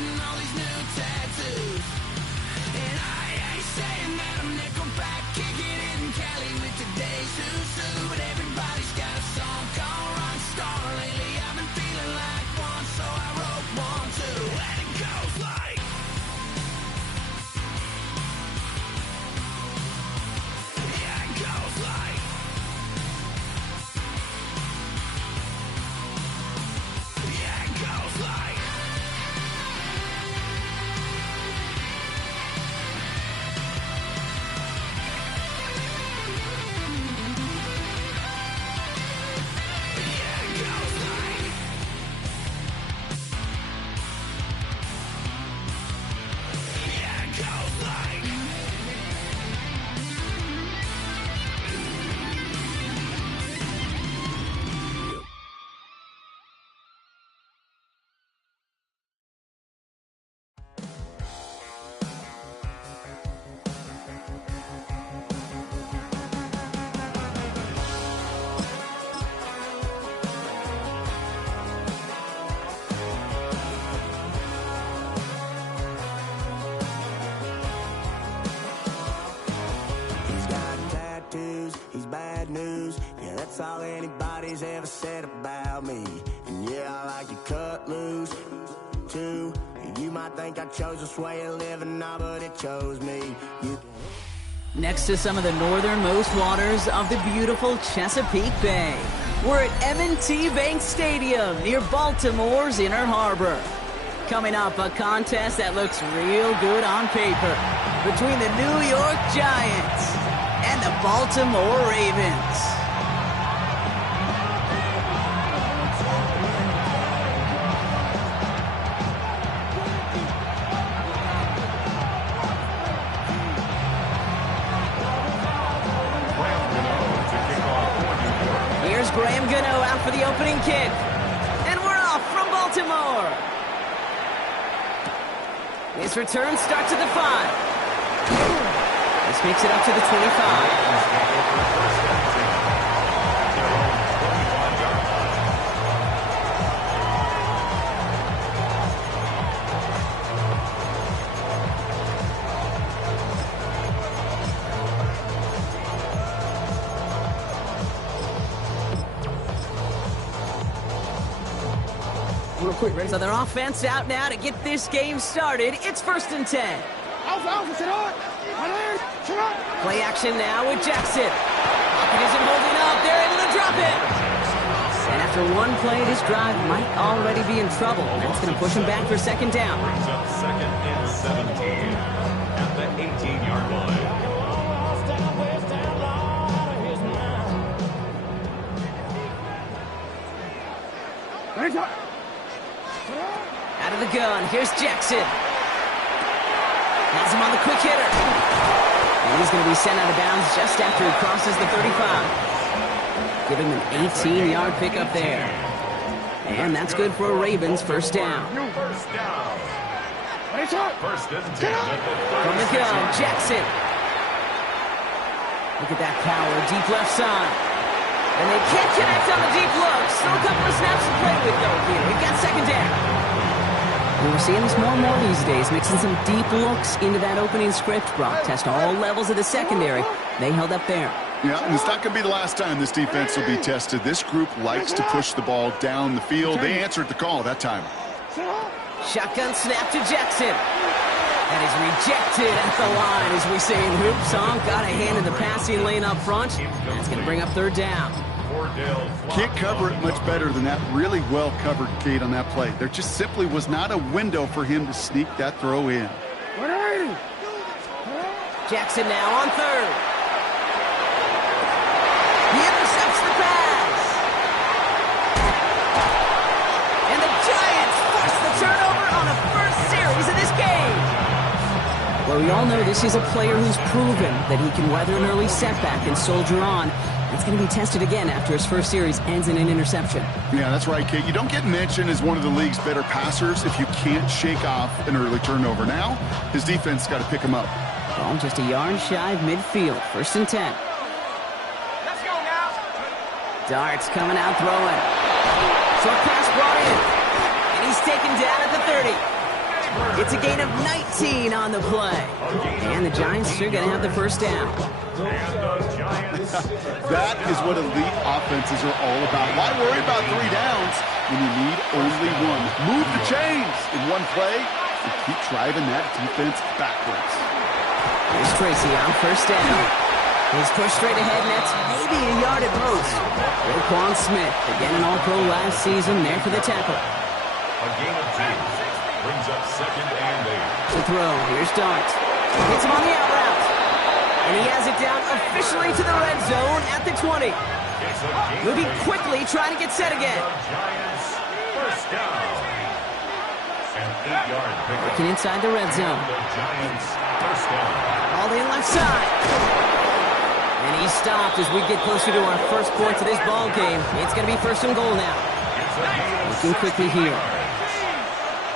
getting all these new tattoos. And I ain't saying that I'm Nickelback, kicking it in Cali with today's who's who. But everybody's got a song called Rockstar. Lately I've been feeling like one, so I wrote one too. And it goes like, yeah, it goes like, yeah, it goes like. He's bad news, yeah, that's all anybody's ever said about me. And yeah, I like to cut loose, too. You might think I chose this way of living, nah, but it chose me. Next to some of the northernmost waters of the beautiful Chesapeake Bay, we're at M&T Bank Stadium near Baltimore's Inner Harbor. Coming up, a contest that looks real good on paper between the New York Giants and the Baltimore Ravens. Here's Graham Gano out for the opening kick. And we're off from Baltimore. His return starts at the 5. This makes it up to the 25. Real quick, ready? So their offense out now to get this game started. It's 1st and 10. Play action now with Jackson. Pocket isn't holding up. They're able to drop it. And after one play, this drive might already be in trouble. That's going to push him back for 2nd down. Brings up 2nd and 17 at the 18-yard line. Out of the gun, here's Jackson. Has him on the quick hitter. And he's going to be sent out of bounds just after he crosses the 35. Give him an 18-yard pickup there. And that's good for a Ravens 1st down. First down. 1st and 10 at the 36. From the gun, Jackson. Look at that power, deep left side. And they can't connect on the deep look. Still a couple of snaps to play with, though, here. We've got 2nd down. And we're seeing this more and more these days, mixing some deep looks into that opening script. Brock test all levels of the secondary. They held up there. Yeah, and it's not going to be the last time this defense will be tested. This group likes to push the ball down the field. They answered the call that time. Shotgun snap to Jackson. That is rejected at the line, as we say in hoop song. Got a hand in the passing lane up front. That's going to bring up 3rd down. Can't cover it much better than that. Really well covered, Kate, on that play. There just simply was not a window for him to sneak that throw in. Jackson now on 3rd. He intercepts the pass. And the Giants force the turnover on the first series of this game. Well, we all know this is a player who's proven that he can weather an early setback and soldier on. It's going to be tested again after his first series ends in an interception. Yeah, that's right, Kate. You don't get mentioned as one of the league's better passers if you can't shake off an early turnover. Now, his defense got to pick him up. Ball just a yard shy of midfield. 1st and 10. Let's go now. Darts coming out throwing. Short pass brought in. And he's taken down at the 30. It's a gain of 19 on the play. And the Giants are going to have the first down. That is what elite offenses are all about. Why worry about 3 downs when you need only one? Move the chains in one play and keep driving that defense backwards. Here's Tracy on first down. He's pushed straight ahead, and that's maybe a yard at most. Roquan Smith, again an All-Pro last season, there for the tackle. A gain of 2 brings up 2nd and 8. To throw, here's Dart. Hits him on the out route. And he has it down officially to the red zone at the 20. Moving quickly, trying to get set again. Giants first down. An 8-yard pickup. Looking inside the red zone. The Giants first down. All in left side. And he stopped as we get closer to our first points of this ball game. It's going to be 1st and goal now. Looking quickly here.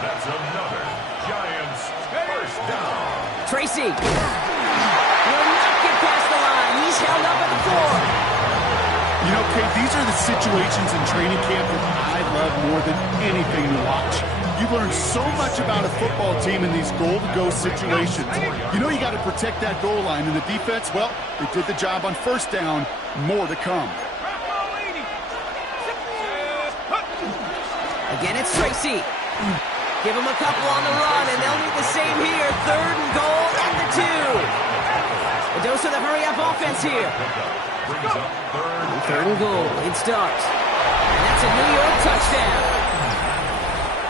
That's another Giants first down. Tracy. Will not get past the line. He's held up at the 4. You know, Kate, these are the situations in training camp that I love more than anything to watch. You learn so much about a football team in these goal-to-go situations. You know you got to protect that goal line, and the defense, well, they did the job on first down. More to come. Again, it's Tracy. Give him a couple on the run, and they'll need the same here. 3rd and goal at the 2. A dose of the hurry-up offense here. Brings up 3rd and goal. It starts. And that's a New York touchdown.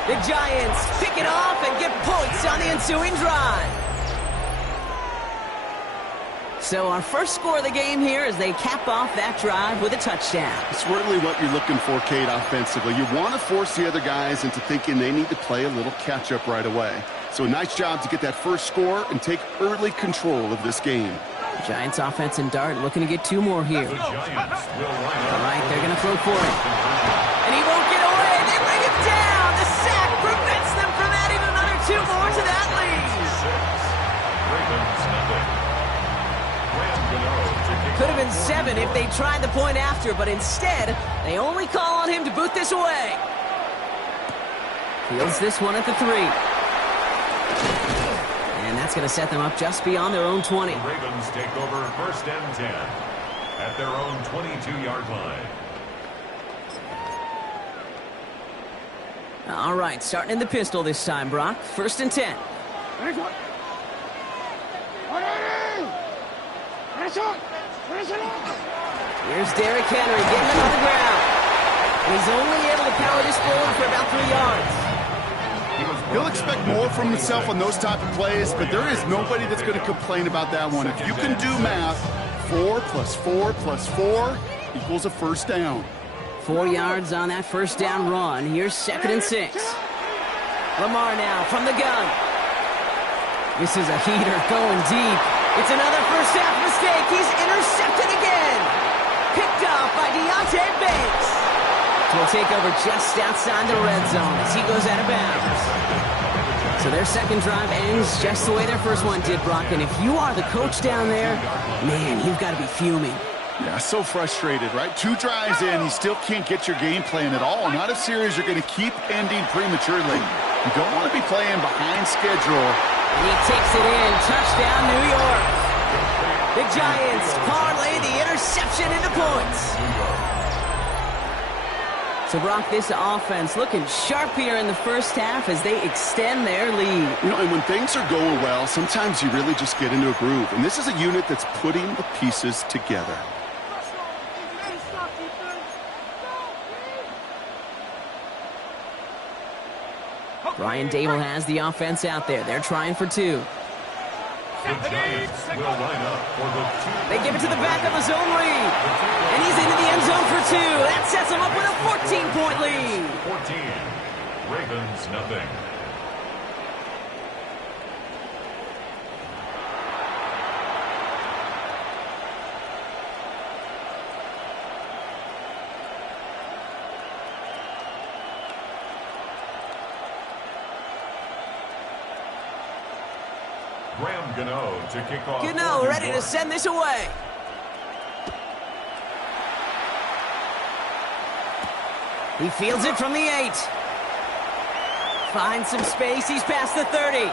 The Giants pick it off and get points on the ensuing drive. So our first score of the game here as they cap off that drive with a touchdown. It's really what you're looking for, Kate, offensively. You want to force the other guys into thinking they need to play a little catch-up right away. So a nice job to get that first score and take early control of this game. Giants offense and Dart looking to get 2 more here. the Giants will line All up. right, they're going to throw for it. And he won't get away. They bring him down. The sack prevents them from adding another 2 more to that lead. 6. Ravens nothing. Graham Gano to kick Could have been off. 7 if they tried the point after, but instead, they only call on him to boot this away. Fields this one at the 3. And that's going to set them up just beyond their own 20. The Ravens take over 1st and 10 at their own 22-yard line. All right, starting in the pistol this time, Brock. 1st and 10. Here's Derrick Henry getting him on the ground. He's only able to power this forward for about 3 yards. He'll expect more from himself on those type of plays, but there is nobody that's going to complain about that one. If you can do math, 4 + 4 + 4 equals a first down. 4 yards on that first down run. Here's 2nd and 6. Lamar now from the gun. This is a heater going deep. It's another first half mistake. He's intercepted again. Picked off by Deontay Banks. Will take over just outside the red zone as he goes out of bounds. So their second drive ends just the way their first one did, Brock. And if you are the coach down there, man, you've got to be fuming. Yeah, so frustrated, right? 2 drives in, you still can't get your game plan at all. Not a series you're going to keep ending prematurely. You don't want to be playing behind schedule. And he takes it in. Touchdown, New York. The Giants parlay the interception into points. So, Brock, this offense looking sharp here in the first half as they extend their lead. You know, and when things are going well, sometimes you really just get into a groove. And this is a unit that's putting the pieces together. Brian Dable has the offense out there. They're trying for 2. The Giants will line up for the 2. They give it to the back of the zone read. And he's into the end zone for 2. That sets him up with a 14-point lead. 14. Ravens nothing. Graham Gano to kick off. Gano ready to send this away. He fields it from the 8. finds some space. He's past the 30.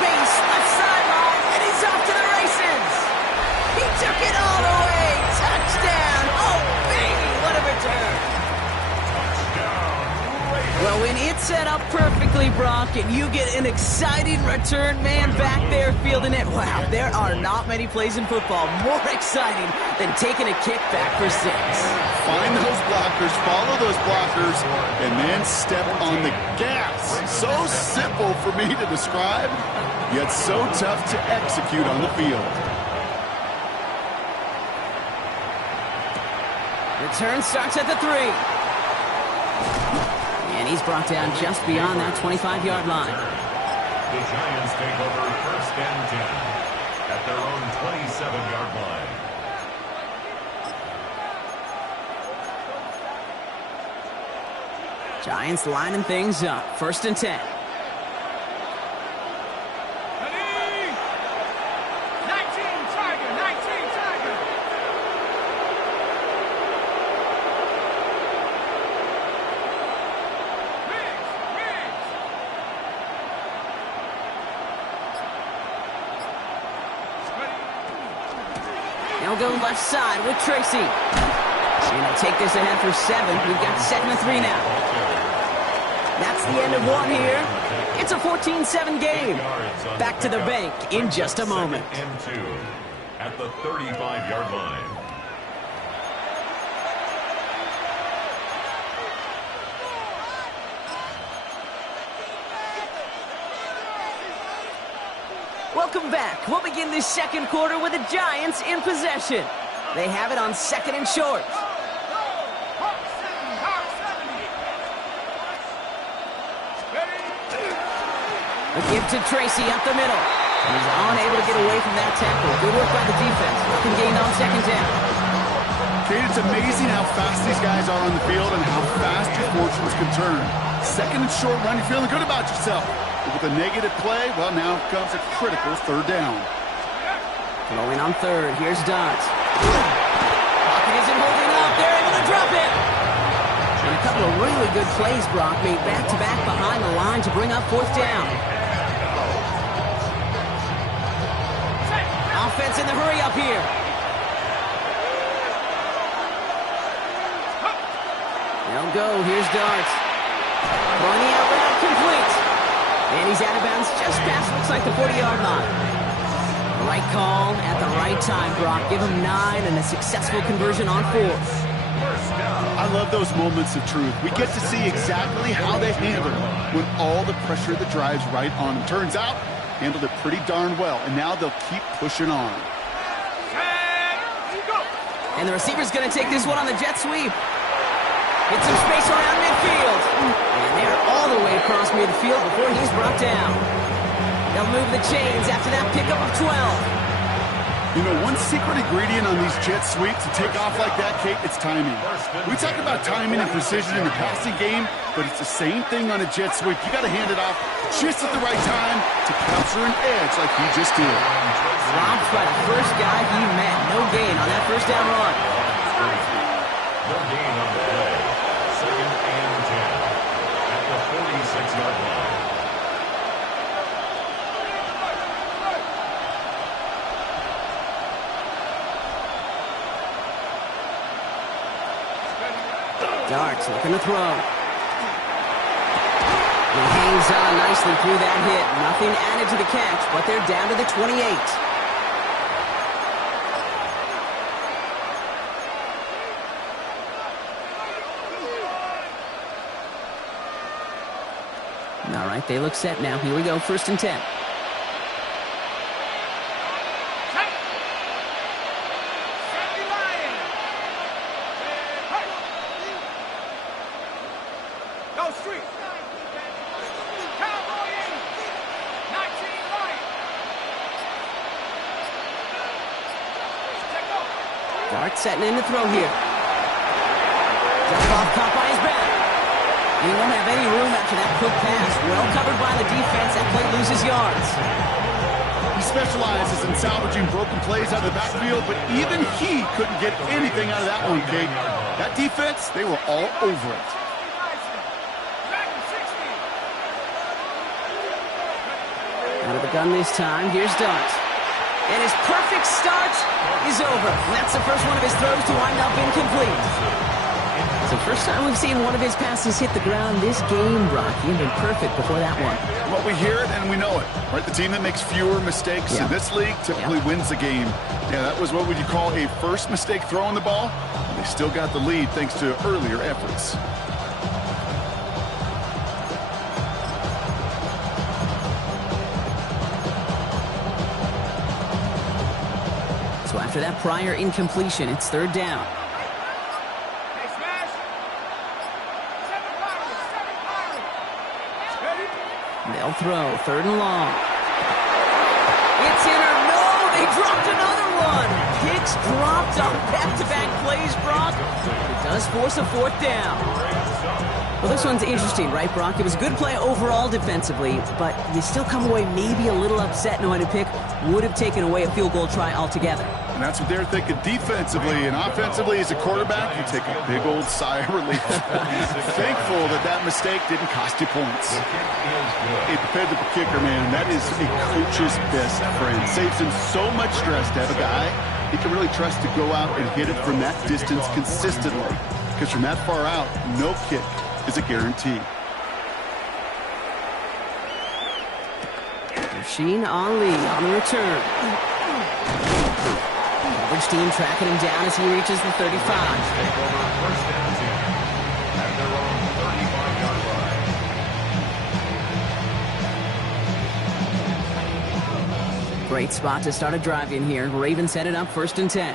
Space, left sideline, and he's off to the races. He took it all the way. Touchdown. Oh, baby, what a return. Well, when it's set up perfectly, Brock, and you get an exciting return man back there fielding it, wow, there are not many plays in football more exciting than taking a kick back for 6. Find those blockers, follow those blockers, and then step on the gas. So simple for me to describe, yet so tough to execute on the field. Return starts at the 3. And he's brought down just beyond that 25-yard line. The Giants take over 1st and 10 at their own 27-yard line. Giants lining things up. 1st and 10. They'll go left side with Tracy. And they'll take this ahead for 7. We've got 2nd and 3 now. That's the end of 1 here. It's a 14-7 game. Back to the bank in just a moment. 2nd and 2 at the 35-yard line. Welcome back. We'll begin this 2nd quarter with the Giants in possession. They have it on 2nd and short. The give to Tracy up the middle. He's unable to get away from that tackle. Good work by the defense. Working gain on 2nd down. Kate, it's amazing how fast these guys are on the field and how fast your fortunes can turn. 2nd and short run, you're feeling good about yourself. But with a negative play, well, now comes a critical 3rd down. Throwing on 3rd. Here's Dodds. Pocket isn't holding up. They're able to drop it. And a couple of really good plays, Brock, made back-to-back behind the line to bring up 4th down. Offense in the hurry up here. They'll go. Here's Darts. Throwing the out route complete. And he's out of bounds just past, looks like, the 40-yard line. Right call at the right time, Brock. Give him 9 and a successful conversion on 4th. I love those moments of truth. We get to see exactly how they handle it when all the pressure that drives right on them. Turns out, handled it pretty darn well, and now they'll keep pushing on. And the receiver's going to take this one on the jet sweep. Get some space around midfield. And they're all the way across midfield before he's brought down. They'll move the chains after that pickup of 12. You know, one secret ingredient on these jet sweeps to take off like that, Kate, it's timing. We talk about timing and precision in the passing game, but it's the same thing on a jet sweep. You got to hand it off just at the right time to capture an edge like he just did. Dropped by the first guy he met. No gain on that 1st down run. No gain on the play. 2nd and 10 at the 46-yard line. Darts looking to throw. He hangs on nicely through that hit. Nothing added to the catch, but they're down to the 28. All right, they look set now. Here we go, 1st and 10. Dart setting in to throw here. Just off caught by his back. He won't have any room after that quick pass. Well covered by the defense. That play loses yards. He specializes in salvaging broken plays out of the backfield, but even he couldn't get anything out of that one, Kate. That defense, they were all over it. the gun this time. Here's Dart. And his perfect start is over. And that's the first one of his throws to wind up incomplete. It's the first time we've seen one of his passes hit the ground this game, Brock. He had been perfect before that one. Well, we hear it and we know it, right? The team that makes fewer mistakes in this league typically wins the game. Yeah, that was what would you call a first mistake throwing the ball. They still got the lead thanks to earlier efforts. So after that prior incompletion, it's third down. They'll throw, third and long. It's in or no, they dropped another one. Hicks dropped on back-to-back plays, Brock. It does force a fourth down. Well, this one's interesting, right, Brock? It was a good play overall defensively, but you still come away maybe a little upset knowing a pick would have taken away a field goal try altogether. And that's what they're thinking defensively. And offensively, as a quarterback, you take a big old sigh of relief. Thankful that that mistake didn't cost you points. A dependable kicker, man, that is a coach's best friend. Saves him so much stress to have a guy he can really trust to go out and hit it from that distance consistently. Because from that far out, no kick is a guarantee. Rasheen Ali on the return. Coverage team tracking him down as he reaches the 35. Take over first down 10 at their own 35-yard line. Great spot to start a drive in here. Ravens set it up first and 10.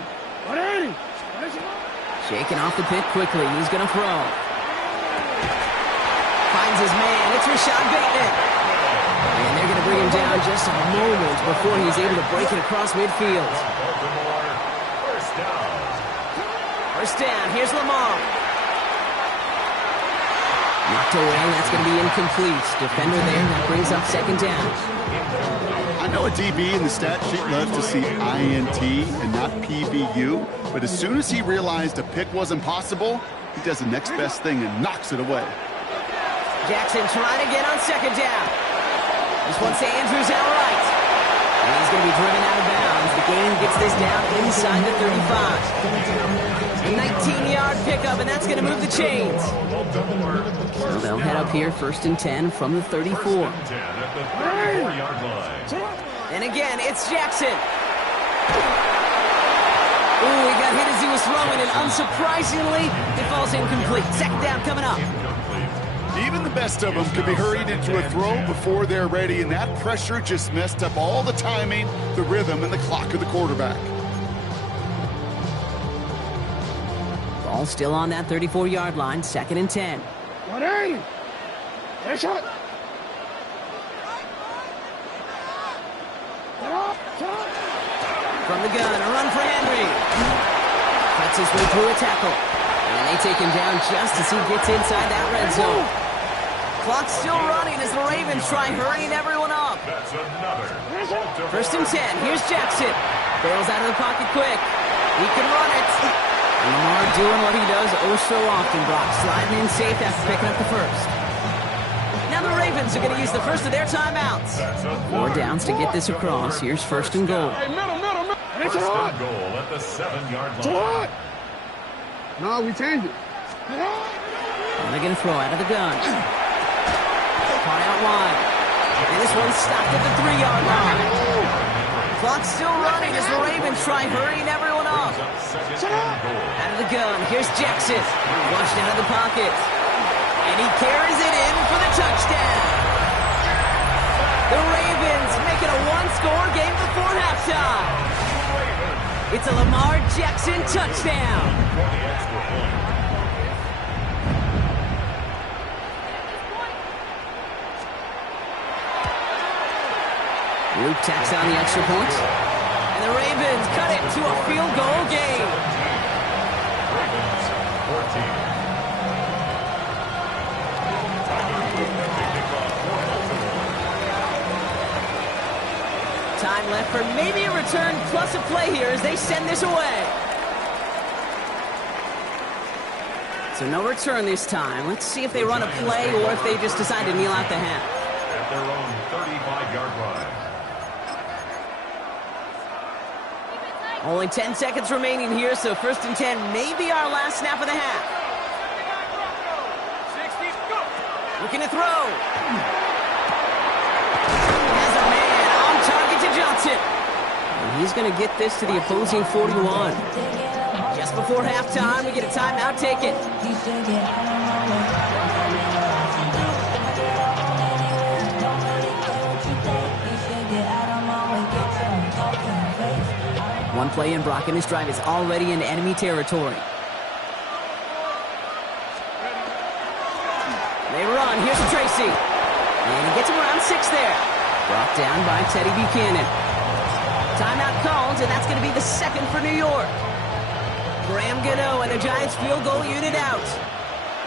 Shaking off the pick quickly. He's going to throw. Finds his man. It's Rashad Bateman. And they're going to bring him down just a moment before he's able to break it across midfield. First down. Here's Lamar. Knocked away. That's going to be incomplete. Defender there. That brings up second down. I know a DB in the stat sheet loves to see INT and not PBU, but as soon as he realized a pick wasn't possible, he does the next best thing and knocks it away. Jackson trying to get on second down. This one's to Andrews outright. And he's going to be driven out of bounds. The gain gets this down inside the 35. A 19-yard pickup, and that's going to move the chains. So they'll head up here first and 10 from the 34. And again, it's Jackson. Ooh, he got hit as he was throwing, and unsurprisingly, it falls incomplete. Second down coming up. Even the best of them could be hurried into a throw before they're ready, and that pressure just messed up all the timing, the rhythm, and the clock of the quarterback. Ball still on that 34-yard line, second and 10. From the gun, a run for Henry. Cuts his way through a tackle. And they take him down just as he gets inside that red zone. Clock's still running as the Ravens try hurrying everyone up. First and 10. Here's Jackson. Barrels out of the pocket quick. He can run it. And Lamar doing what he does oh so often, Brock. Sliding in safe after picking up the first. Now the Ravens are going to use the first of their timeouts. 4 downs to get this across. Here's first and goal. Hey, middle. First and goal at the 7-yard line. No, we changed it. And they're going to throw out of the gun. Caught out wide. And this one's stopped at the 3-yard line. Clock's still running as the Ravens try hurrying everyone up. Out of the gun. Here's Jackson. Washed out of the pocket. And he carries it in for the touchdown. The Ravens make it a one-score game before halftime. It's a Lamar Jackson touchdown. Luke tacks on the extra point. And the Ravens cut it to a field goal game. Ravens 14. Time left for maybe a return plus a play here as they send this away. So no return this time. Let's see if they run a play or if they just decide to kneel out the half. At their own 35-yard line. Only 10 seconds remaining here, so 1st and 10 may be our last snap of the half. 60, go! Looking to throw. Has a man on target to Johnson. And he's going to get this to the opposing 41. Just before halftime, we get a timeout taken. One play in, Brock, and his drive is already in enemy territory. They run. Here's Tracy. And he gets him around 6 there. Brought down by Teddy Buchanan. Timeout called, and that's going to be the second for New York. Graham Gano and the Giants field goal unit out.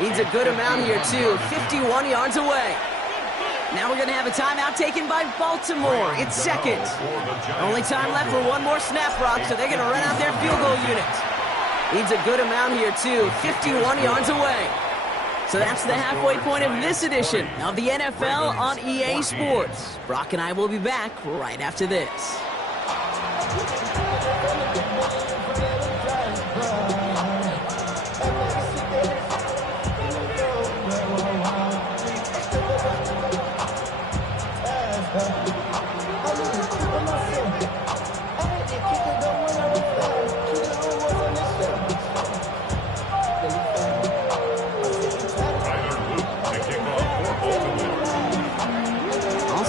Needs a good amount here, too. 51 yards away. Now we're going to have a timeout taken by Baltimore. It's second. Only time left for one more snap, Brock, so they're going to run out their field goal unit. Needs a good amount here, too. 51 yards away. So that's the halfway point of this edition of the NFL on EA Sports. Brock and I will be back right after this.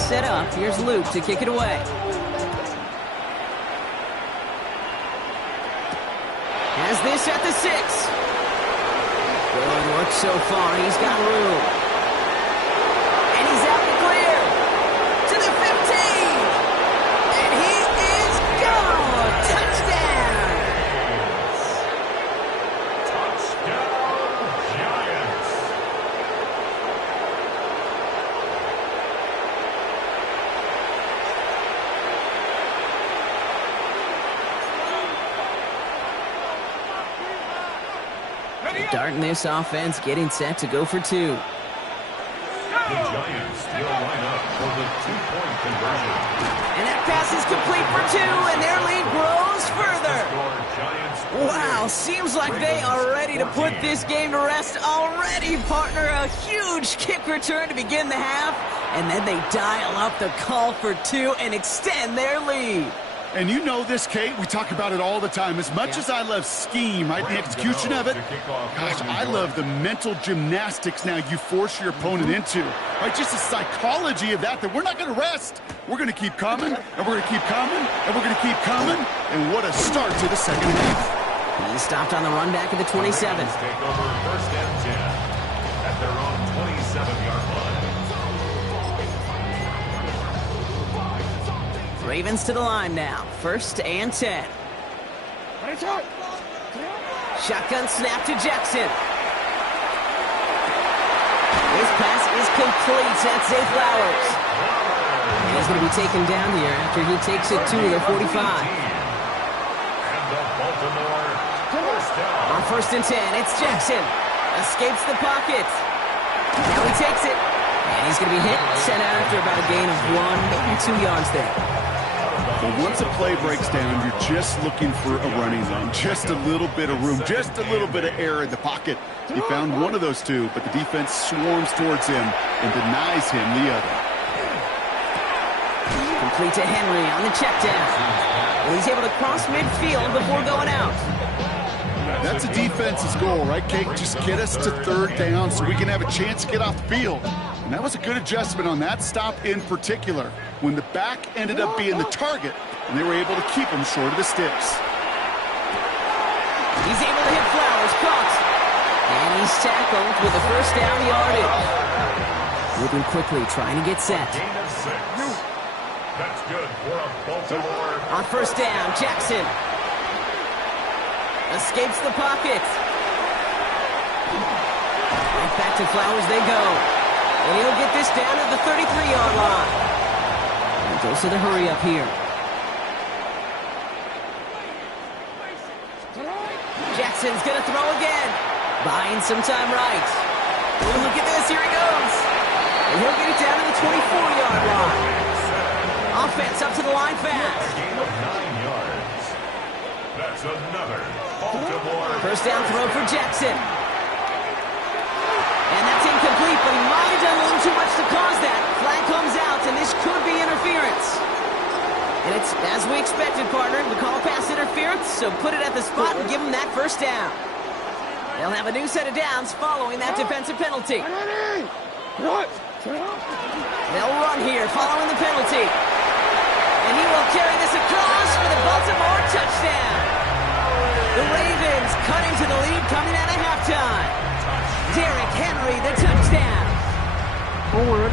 Set up. Here's Luke to kick it away. Has this at the 6. Good work so far. He's got room. And he's out and clear. To the 15. And he is gone. Touchdown. Touchdown, Giants. Darting this offense, getting set to go for 2. The Giants still line up for the 2-point conversion. And that pass is complete for 2, and their lead grows further. Wow, seems like they are ready to put this game to rest already, partner. A huge kick return to begin the half, and then they dial up the call for 2 and extend their lead. And you know this, Kate, we talk about it all the time. As much as I love scheme, right, the execution of it, gosh, I love the mental gymnastics now you force your opponent into. Right, just the psychology of that we're not going to rest. We're going to keep coming, and we're going to keep coming, and we're going to keep coming. And what a start to the second half. He stopped on the run back at the 27. Take over 1st and 10 at their own 27-yard line. Ravens to the line now. 1st and 10. Shotgun snap to Jackson. His pass is complete. That's Zay Flowers. And he's going to be taken down here after he takes it to the 45. And the Baltimore first down. On 1st and 10, it's Jackson. Escapes the pocket. Now he takes it. And he's going to be hit, sent out after about a gain of 1, maybe 2 yards there. Well, once a play breaks down, you're just looking for a running lane. Just a little bit of room, just a little bit of air in the pocket. He found one of those 2, but the defense swarms towards him and denies him the other. Complete to Henry on the check down. And he's able to cross midfield before going out. That's a defense's goal, right, Kate? Just get us to 3rd down so we can have a chance to get off the field. And that was a good adjustment on that stop in particular, when the back ended up being the target, and they were able to keep him short of the sticks. He's able to hit Flowers, caught. And he's tackled with a 1st down yardage. Moving quickly, trying to get set. Gain of 6. That's good for a Baltimore. On 1st down, Jackson escapes the pocket. Right back to Flowers they go. And he'll get this down at the 33-yard line. And goes to the hurry up here. Jackson's going to throw again. Buying some time right. Oh, look at this. Here he goes. And he'll get it down to the 24-yard line. Offense up to the line fast. Gain of 9 yards. That's another Baltimore. First down throw for Jackson. And that's incomplete, but he might have done a little too much to cause that. Flag comes out, and this could be interference. And it's as we expected, partner. We call pass interference, so put it at the spot and give him that first down. They'll have a new set of downs following that defensive penalty. They'll run here following the penalty. And he will carry this across for the Baltimore touchdown. The Ravens cut into the lead coming out of halftime. Derrick Henry, the touchdown. Forward.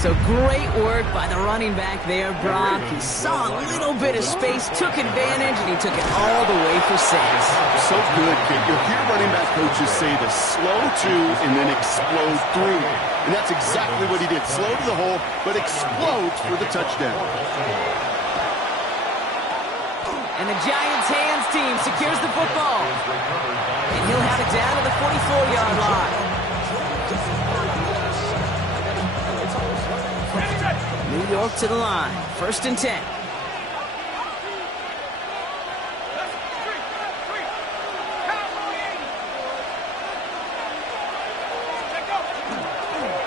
So great work by the running back there, Brock. He saw a little bit of space, took advantage, and he took it all the way for 6. So good, kid. You'll hear running back coaches say to slow to and then explode through. And that's exactly what he did. Slow to the hole, but explodes for the touchdown. And the Giants' hands team secures the football. And he'll have it down to the 44-yard line. New York to the line. 1st and 10.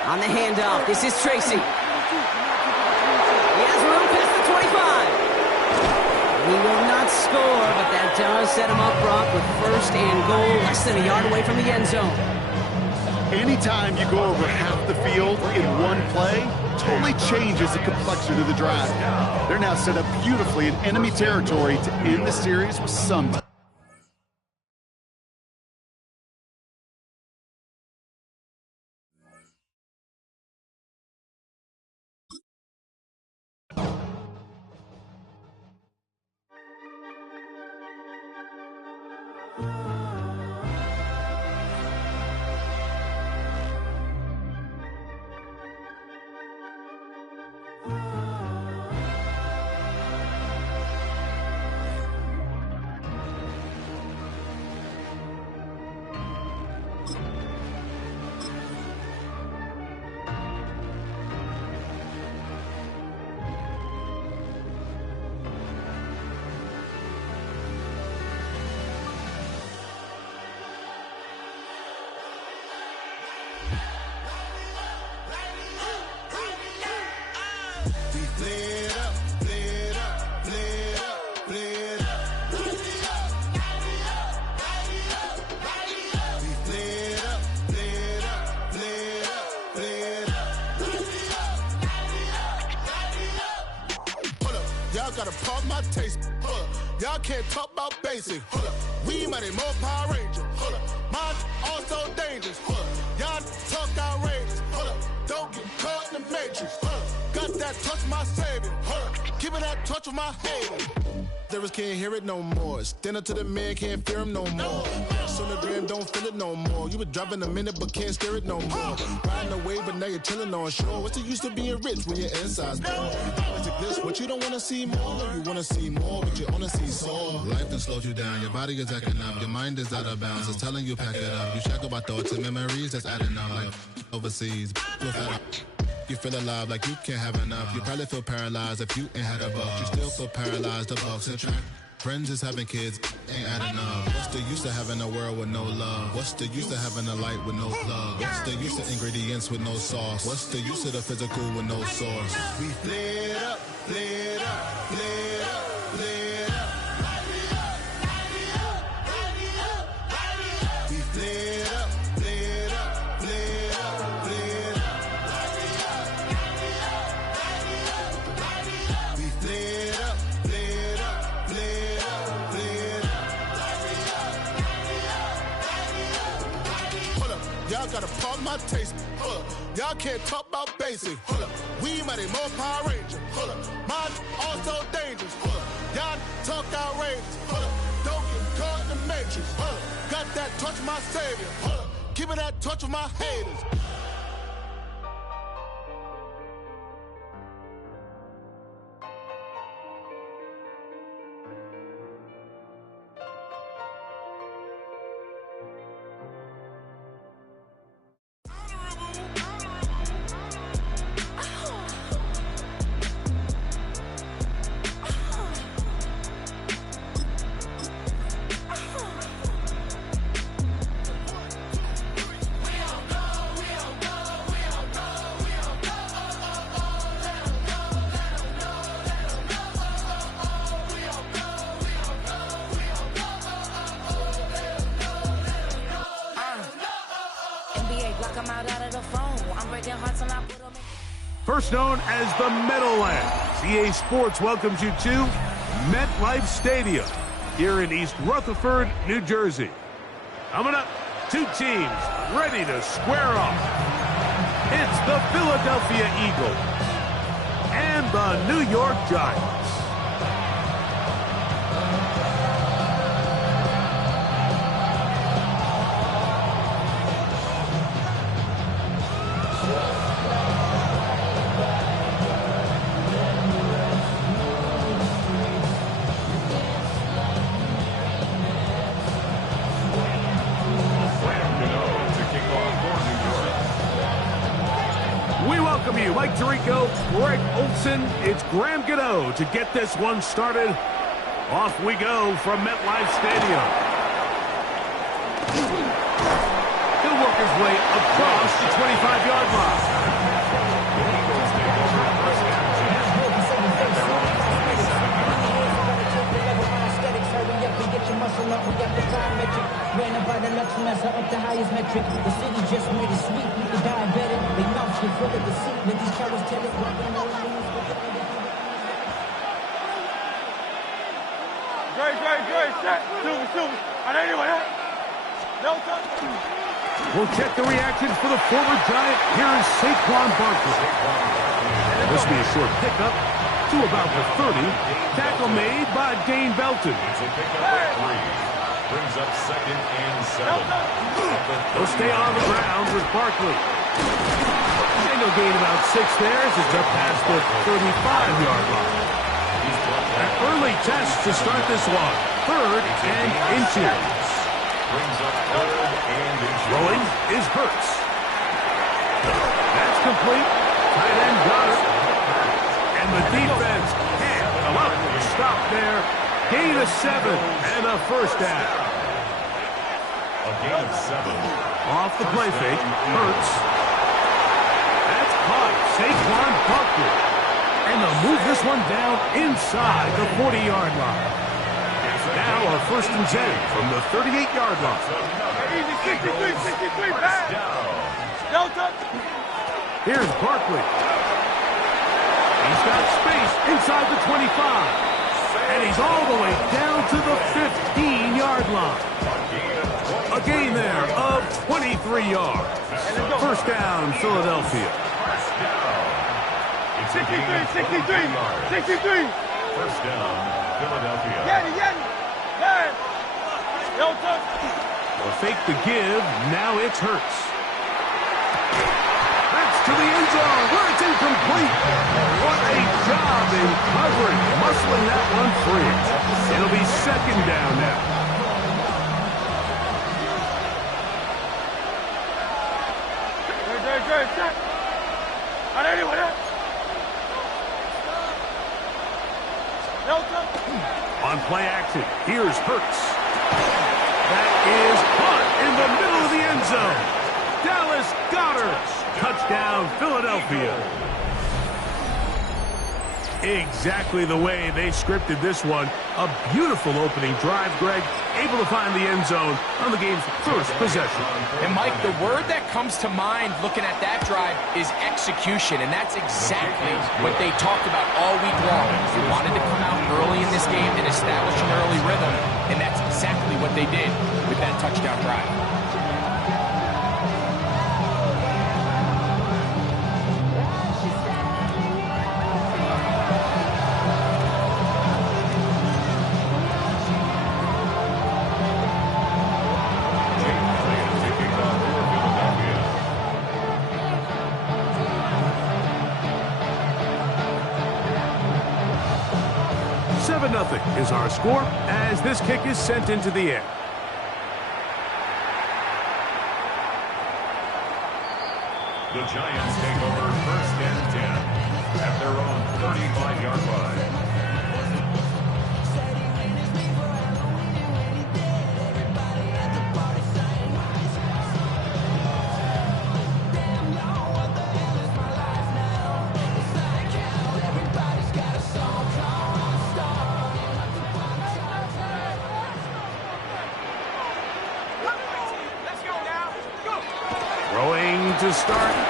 On the handoff, this is Tracy. He has room past the 25. He will not score, but that does set him up, Brock, with 1st and goal, less than a yard away from the end zone. Anytime you go over half the field in one play, totally changes the complexion of the drive. They're now set up beautifully in enemy territory to end the series with some. Gotta pump my taste. Y'all can't talk about basic. We mighty more Power Ranger. Mine also dangerous. Y'all talk outrageous. Don't get caught in the matrix. Got that touch my savior. Keeping that touch with my haters. Lyrics can't hear it no more. Stand up to the man, can't fear him no more. On the dream, don't feel it no more. You were driving a minute, but can't steer it no more. Riding away, but now you're chilling on shore. What's the use of being rich when your inside's poor? It's like this, what you don't want to see more. You want to see more, but you only see sore. Life done slowed you down, your body is acting up. Your mind is out of bounds, it's telling you pack it up. You shackle by thoughts and memories that's adding up. Like overseas, you feel alive like you can't have enough. You probably feel paralyzed if you ain't had a buck. You still feel paralyzed, the bucks and track. Friends is having kids, ain't adding up. What's the use of having a world with no love? What's the use of having a light with no plug? What's the use of ingredients with no sauce? What's the use of the physical with no source? We lit up, lit up, lit up, lit up. We lit up, lit up, lit up, lit up. We lit up, lit up, lit up. Y'all gotta pump my taste. Y'all can't talk about basic. We mighty more Power Ranger. Mine also dangerous. Y'all talk outrageous. Don't get caught in the matrix. Got that touch my savior. Keeping that touch with my haters. First known as the Meadowlands, EA Sports welcomes you to MetLife Stadium here in East Rutherford, New Jersey. Coming up, two teams ready to square off. It's the Philadelphia Eagles and the New York Giants. Mike Tirico, Greg Olson, it's Graham Gano to get this one started. Off we go from MetLife Stadium. He'll work his way across the 25-yard line. Up the highest metric. The city just made it sweet. We could die better. They mouths get full of deceit. Let these cowards tell it. Great. Set. Super. No touch. We'll check the reactions for the former Giant. Here is Saquon Barkley. This will be a short pickup to about the 30. Tackle made by Dane Belton. Brings up 2nd and 7. They'll stay on the ground with Barkley. And he'll gain about 6 there as it's up past the 35-yard line. An early test to start this one. 3rd and inches. Brings up 3rd and inches. Throwing is Hurts. That's complete. Tight end got it. And the defense can't come up with a stop there. Gain of 7 and a first down. A gain of 7. Off the play fake, Hurts. That's caught. Saquon Barkley. And they'll move this one down inside the 40-yard line. Now a 1st and 10 from the 38-yard line. Easy, 63, pass. No touch. Here's Barkley. He's got space inside the 25. And he's all the way down to the 15-yard line. A gain there of 23 yards. First down, Philadelphia. 63. First down, Philadelphia. Yeti. No touch. They'll fake the give. Now it's Hurts. That's to the end zone where it's incomplete. What a job in covering, muscling that one free. It'll be 2nd down now. Great. Set. No touch. On play action, here's Hurts. That is caught in the middle of the end zone. Dallas Goedert. Touchdown, Philadelphia. Exactly the way they scripted this one. A beautiful opening drive, Greg. Able to find the end zone on the game's first possession. And, Mike, the word that comes to mind looking at that drive is execution, and that's exactly what they talked about all week long. They wanted to come out early in this game and establish an early rhythm, and that's exactly what they did with that touchdown drive. Nothing is our score as this kick is sent into the air. The Giants take over 1st and 10 at their own 35-yard line.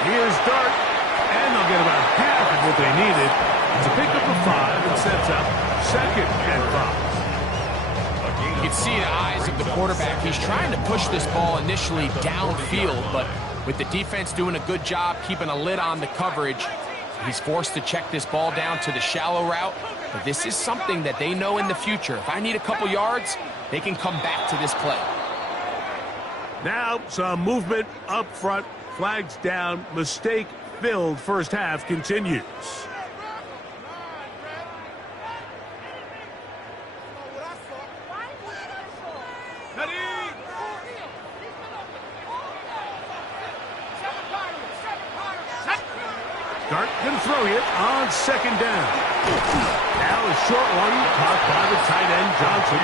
Here's Dart, and they'll get about half of what they needed. It's a pickup of 5 and sets up 2nd and 5. You can see the eyes of the quarterback. He's trying to push this ball initially downfield, but with the defense doing a good job keeping a lid on the coverage, he's forced to check this ball down to the shallow route. But this is something that they know in the future. If I need a couple yards, they can come back to this play. Now some movement up front. Flags down. Mistake-filled first half continues. Dart gonna throw it on 2nd down. Now a short one caught by the tight end Johnson.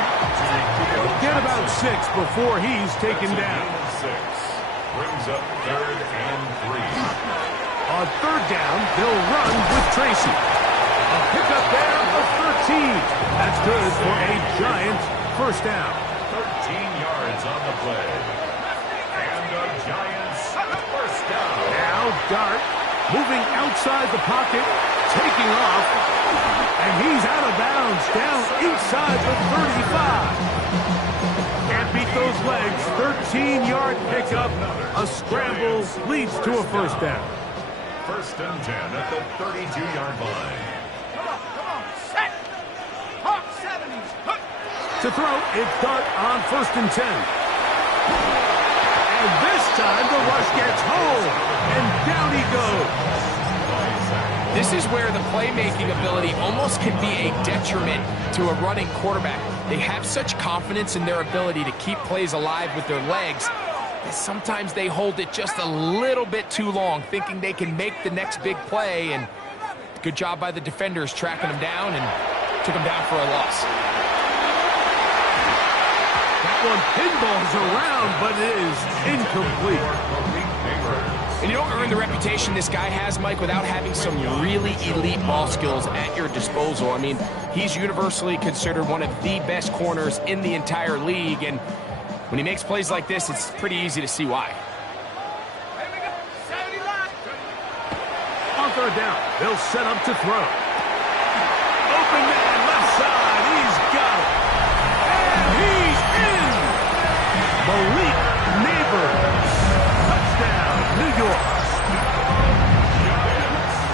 He'll get about 6 before he's taken down. 6 brings up 3rd and 3. On 3rd down, they'll run with Tracy. A pickup there of 13. That's good for a giant first down. 13 yards on the play. And the Giants first down. Now Dart moving outside the pocket, taking off, and he's out of bounds, down inside the 35. Can't beat those legs. 13-yard pickup. A scramble leads to a first down. 1st and 10 at the 32-yard line. Set. Hawk 70s. To throw, it's Dart on 1st and 10. And this time the rush gets home, and down he goes. This is where the playmaking ability almost can be a detriment to a running quarterback. They have such confidence in their ability to keep plays alive with their legs that sometimes they hold it just a little bit too long, thinking they can make the next big play, and good job by the defenders tracking them down and took them down for a loss. That one pinballs around, but it is incomplete. And you don't earn the reputation this guy has, Mike, without having some really elite ball skills at your disposal. I mean, he's universally considered one of the best corners in the entire league, and when he makes plays like this, it's pretty easy to see why. On 3rd down, they'll set up to throw. Open man, left side, he's got it. And he's in! Malik Neighbors. Touchdown, New York.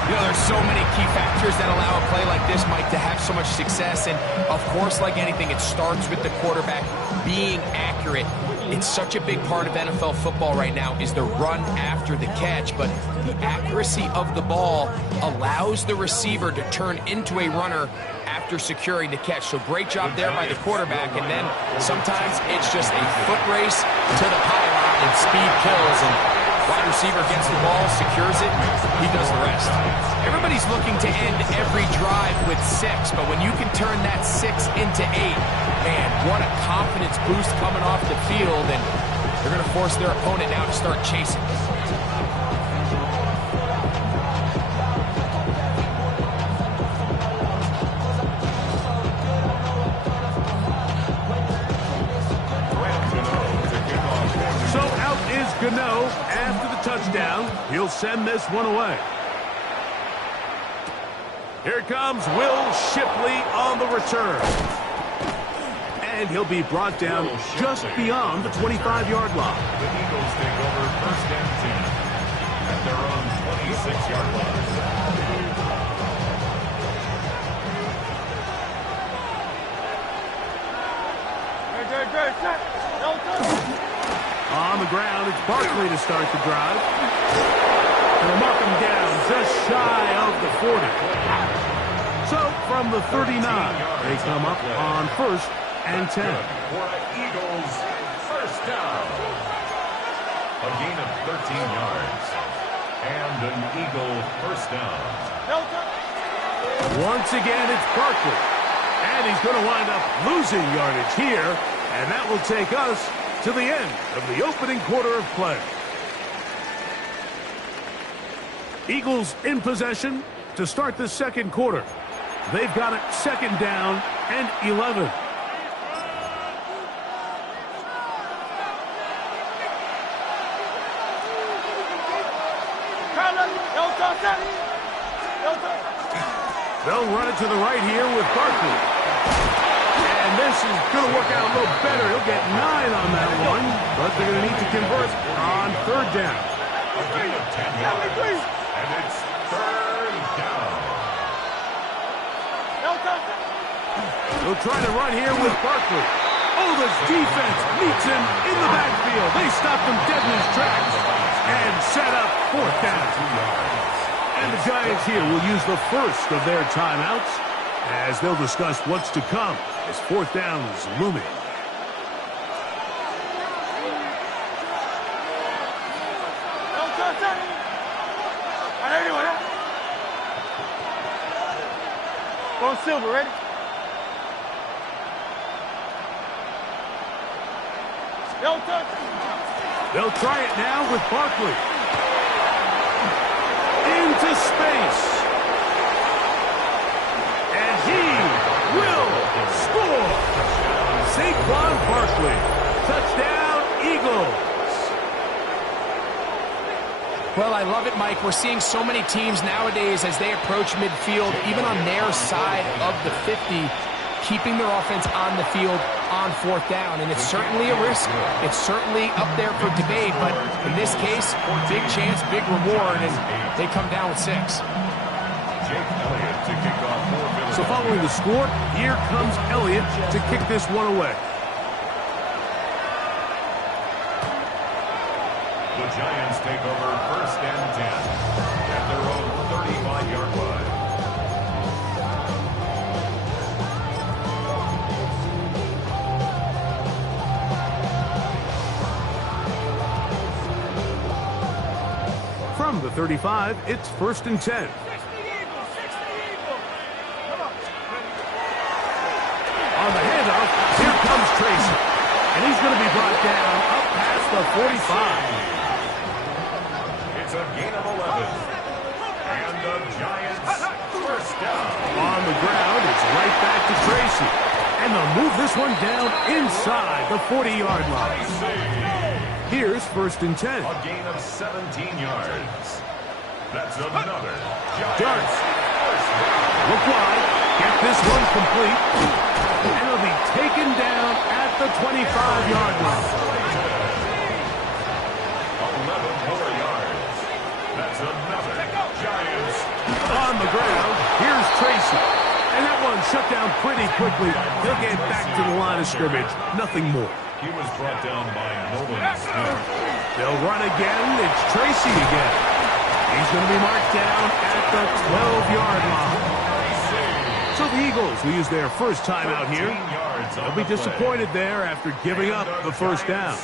You know, there's so many key factors that allow a play like this, Mike, to have so much success. And, of course, like anything, it starts with the quarterback being accurate. It's such a big part of NFL football right now is the run after the catch. But the accuracy of the ball allows the receiver to turn into a runner after securing the catch. So great job there by the quarterback. And then sometimes it's just a foot race to the pylon and speed kills. And wide receiver gets the ball, secures it, he does the rest. Everybody's looking to end every drive with 6, but when you can turn that 6 into 8, man, what a confidence boost coming off the field, and they're going to force their opponent now to start chasing. So out is Gano after the touchdown. He'll send this one away. Here comes Will Shipley on the return. And he'll be brought down just beyond the 25-yard line. The Eagles take over 1st and 10 at their own 26-yard line. On the ground, it's Barkley to start the drive. And they'll mark him down just shy of the 40. So from the 39, they come up on 1st and 10. For the Eagles, first down. A gain of 13 yards. And an Eagle first down. Once again, it's Barkley. And he's going to wind up losing yardage here. And that will take us to the end of the opening quarter of play. Eagles in possession to start the second quarter. They've got it 2nd down and 11. Cut They'll run it to the right here with Barkley. And this is going to work out a little better. He'll get 9 on that one, but they're going to need to convert on third down. A gain of 10 yards. And it's third down. They'll try to run here with Barkley. Oh, this defense meets him in the backfield. They stop him dead in his tracks and set up fourth down. And the Giants here will use the first of their timeouts as they'll discuss what's to come as fourth down is looming. Go Silver, ready? They'll try it now with Barkley. Into space. And he will score. Saquon Barkley. Touchdown, Eagles. Well, I love it, Mike. We're seeing so many teams nowadays as they approach midfield, even on their side of the 50, keeping their offense on the field on fourth down. And it's certainly a risk. It's certainly up there for debate. But in this case, big chance, big reward, and they come down with 6. So following the score, here comes Elliott to kick this one away. The Giants take over first and 10 at their own 35-yard line. From the 35, it's first and 10. On the handoff, here comes Tracy. And he's going to be brought down up past the 45. It's a gain of 11. And the Giants first down. On the ground, it's right back to Tracy. And they'll move this one down inside the 40-yard line. Here's first and 10. A gain of 17 yards. That's another Darts. Look wide. Get this one complete. And it'll be taken down at the 25-yard line. 11 more yards. That's another Giants. On the ground, here's Tracy. And that one shut down pretty quickly. He'll get back to the line of scrimmage. Nothing more. He was brought down by Nolan Smith. They'll run again. It's Tracy again. He's going to be marked down at the 12-yard line. So the Eagles will use their first time out here. They'll be disappointed there after giving up the first down.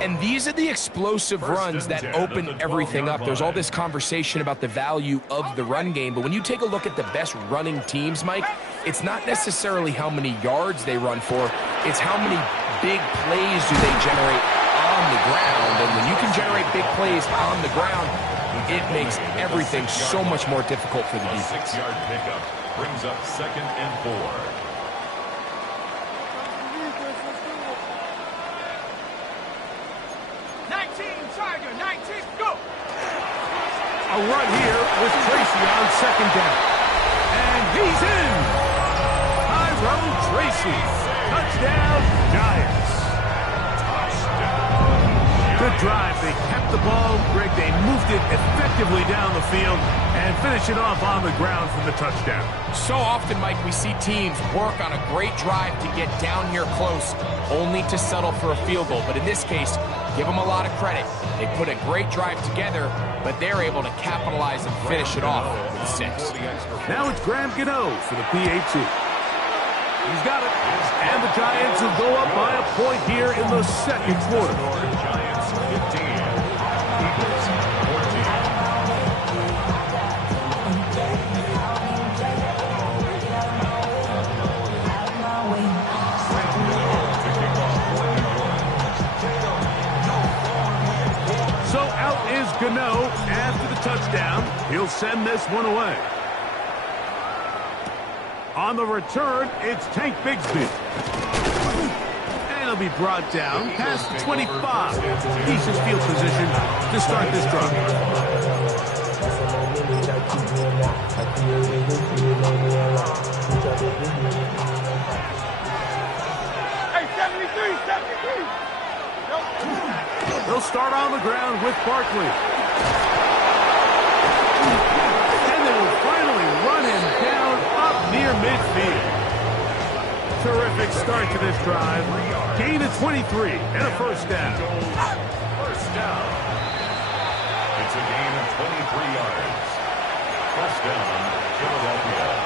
And these are the explosive runs that open everything up. There's all this conversation about the value of the run game, but when you take a look at the best running teams, Mike, it's not necessarily how many yards they run for, it's how many big plays do they generate on the ground. And when you can generate big plays on the ground, it makes everything so much more difficult for the defense. 6-yard pickup brings up 2nd and 4. A run here with Tracy on second down. And he's in. Tyrone Tracy. Touchdown, Giants. Good drive. They kept the ball. Greg, they moved it effectively down the field and finish it off on the ground for the touchdown. So often, Mike, we see teams work on a great drive to get down here close, only to settle for a field goal. But in this case, give them a lot of credit. They put a great drive together, but they're able to capitalize and finish it off with 6. Now it's Graham Gano for the PAT. He's got it. And the Giants will go up by a point here in the second quarter. Giants 15. Eagles 14. So out is Gano after the touchdown. He'll send this one away. On the return, it's Tank Bigsby. And he'll be brought down past the 25. Decent field position to start this drive. start on the ground with Barkley. And they will finally run him down up near midfield. Terrific start to this drive. Gain of 23 and a first down. First down. It's a gain of 23 yards. First down, Philadelphia.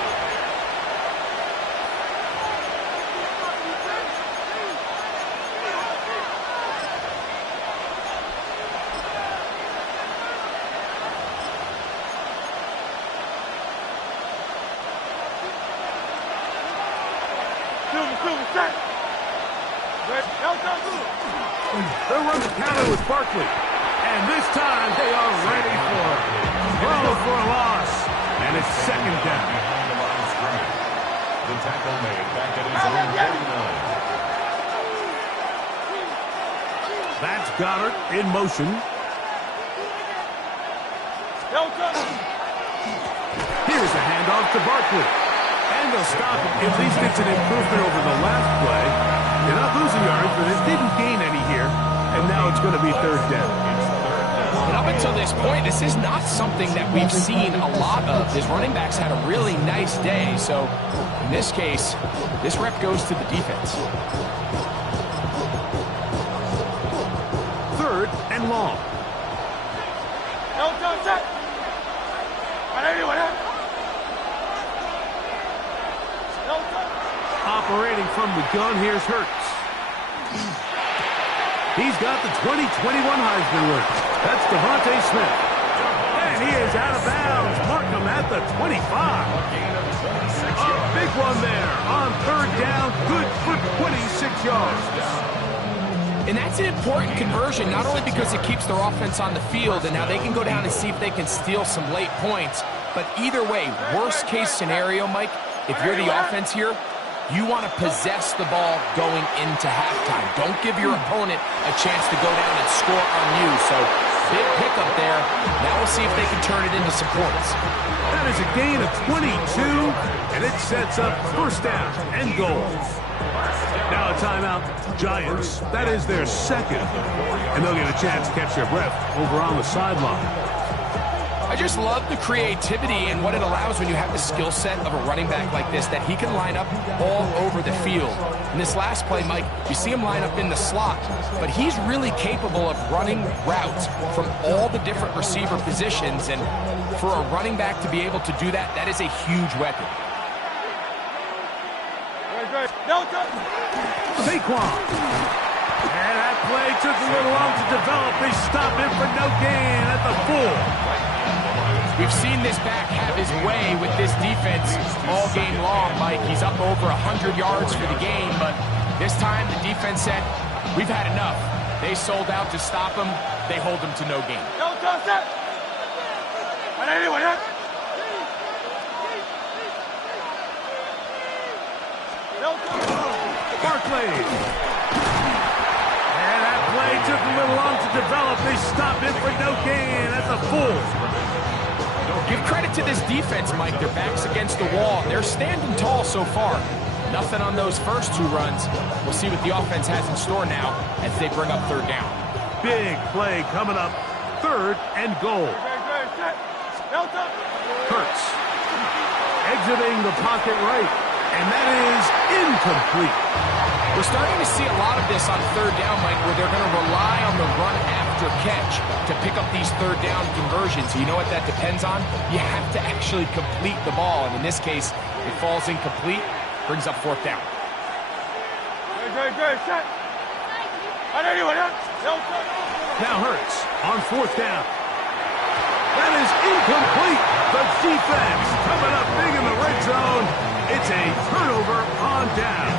They'll run the counter with Barkley. And this time they are ready for it. Throw for a loss. And it's second down. The tackle made back at his own 49. That's Goddard in motion. Here's a handoff to Barkley. And they'll stop him. At least it's an improvement over the last play. They're not losing yards, but it didn't gain any here. And now it's going to be third down. And up until this point, this is not something that we've seen a lot of. His running backs had a really nice day. So in this case, this rep goes to the defense. Third and long. Operating from the gun, here's Hurts. He's got the 2021 Heisman winner. That's Devontae Smith. And he is out of bounds. Mark him at the 25. A big one there on third down. Good for 26 yards. And that's an important conversion, not only because it keeps their offense on the field and now they can go down and see if they can steal some late points, but either way, worst case scenario, Mike, if you're the offense here, you want to possess the ball going into halftime. Don't give your opponent a chance to go down and score on you. So, big pickup there. Now we'll see if they can turn it into some points. That is a gain of 22, and it sets up first down and goal. Now a timeout. Giants, that is their second. And they'll get a chance to catch their breath over on the sideline. I just love the creativity and what it allows when you have the skill set of a running back like this, that he can line up all over the field. In this last play, Mike, you see him line up in the slot, but he's really capable of running routes from all the different receiver positions, and for a running back to be able to do that, that is a huge weapon. Saquon. And that play took a little long to develop. They stop him for no gain at the 4. We've seen this back have his way with this defense all game long, Mike. He's up over 100 yards for the game, but this time the defense said, we've had enough. They sold out to stop him. They hold him to no gain. Barkley. And that play took a little long to develop. They stop him for no gain at the 4. Give credit to this defense, Mike. Their back's against the wall. They're standing tall so far. Nothing on those first two runs. We'll see what the offense has in store now as they bring up third down. Big play coming up. Third and goal. Hurts. Exiting the pocket right. And that is incomplete. We're starting to see a lot of this on third down, Mike, where they're going to rely on the run after catch to pick up these third down conversions. You know what that depends on? You have to actually complete the ball. And in this case, it falls incomplete, brings up fourth down. Now Hurts on fourth down. That is incomplete. The defense coming up big in the red zone. It's a turnover on down.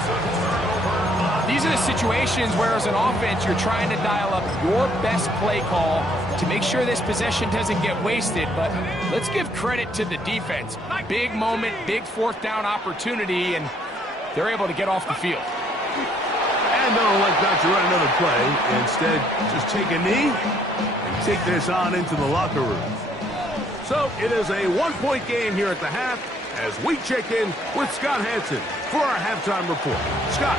These are the situations where, as an offense, you're trying to dial up your best play call to make sure this possession doesn't get wasted. But let's give credit to the defense. Big moment, big fourth down opportunity, and they're able to get off the field. And they'll elect not to run another play. Instead, just take a knee and take this on into the locker room. So it is a one-point game here at the half as we check in with Scott Hansen for our halftime report. Scott.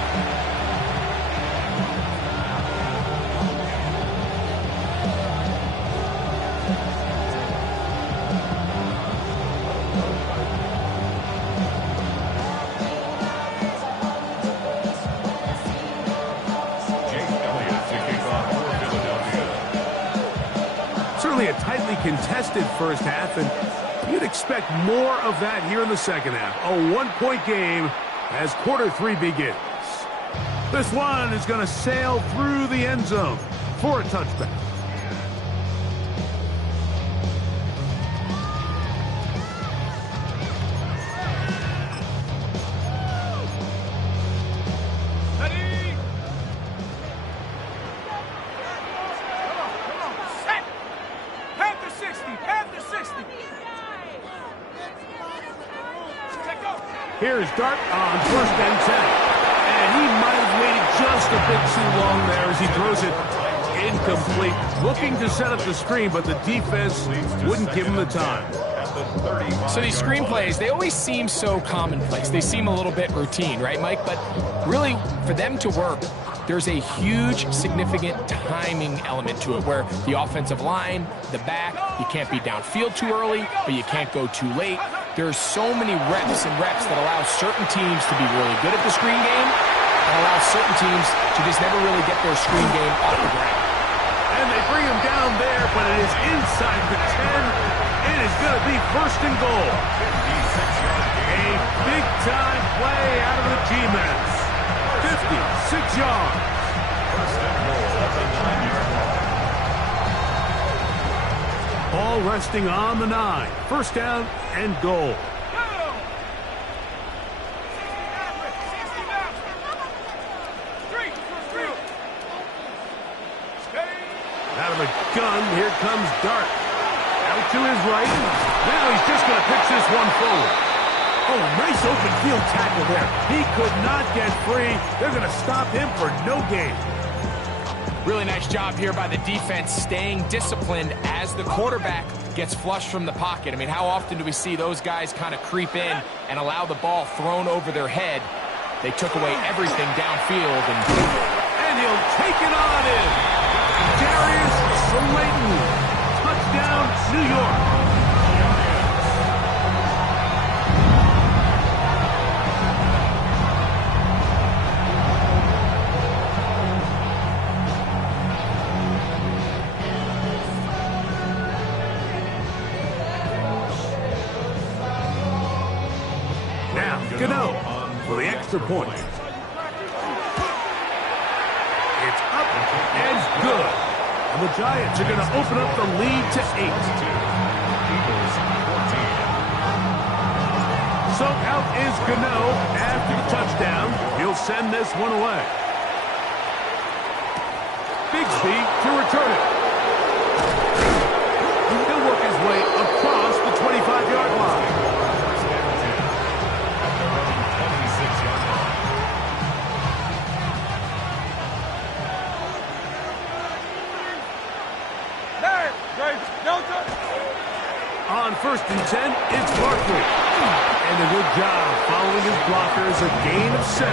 contested first half, and you'd expect more of that here in the second half. A one-point game as quarter 3 begins. This one is going to sail through the end zone for a touchback. Here's Dart on 1st and 10. And he might have waited just a bit too long there as he throws it incomplete. Looking to set up the screen, but the defense wouldn't give him the time. So these screen plays, they always seem so commonplace. They seem a little bit routine, right, Mike? But really, for them to work, there's a huge, significant timing element to it where the offensive line, the back, you can't be downfield too early, but you can't go too late. There's so many reps and reps that allow certain teams to be really good at the screen game and allow certain teams to just never really get their screen game off the ground. And they bring him down there, but it is inside the 10. It is going to be 1st and goal. A big-time play out of the Gmen. 56 yards. First and goal at the 9-yard line. Ball resting on the 9. 1st down and goal. Out of the gun, here comes Dart. Out to his right. Now he's just going to pitch this one forward. Oh, nice open field tackle there. He could not get free. They're going to stop him for no gain. Really nice job here by the defense staying disciplined as the quarterback gets flushed from the pocket. I mean, how often do we see those guys kind of creep in and allow the ball thrown over their head? They took away everything downfield. And he'll take it on in. Darius Slayton. Touchdown, New York. Gmen for the extra point. It's up and good. And the Giants are going to open up the lead to 8. Eagles 14. So out is Gmen after the touchdown. He'll send this one away. Bigsby to return it. He'll work his way across the 25-yard line. On 1st and 10, it's Barkley. And a good job following his blockers. A gain of 7.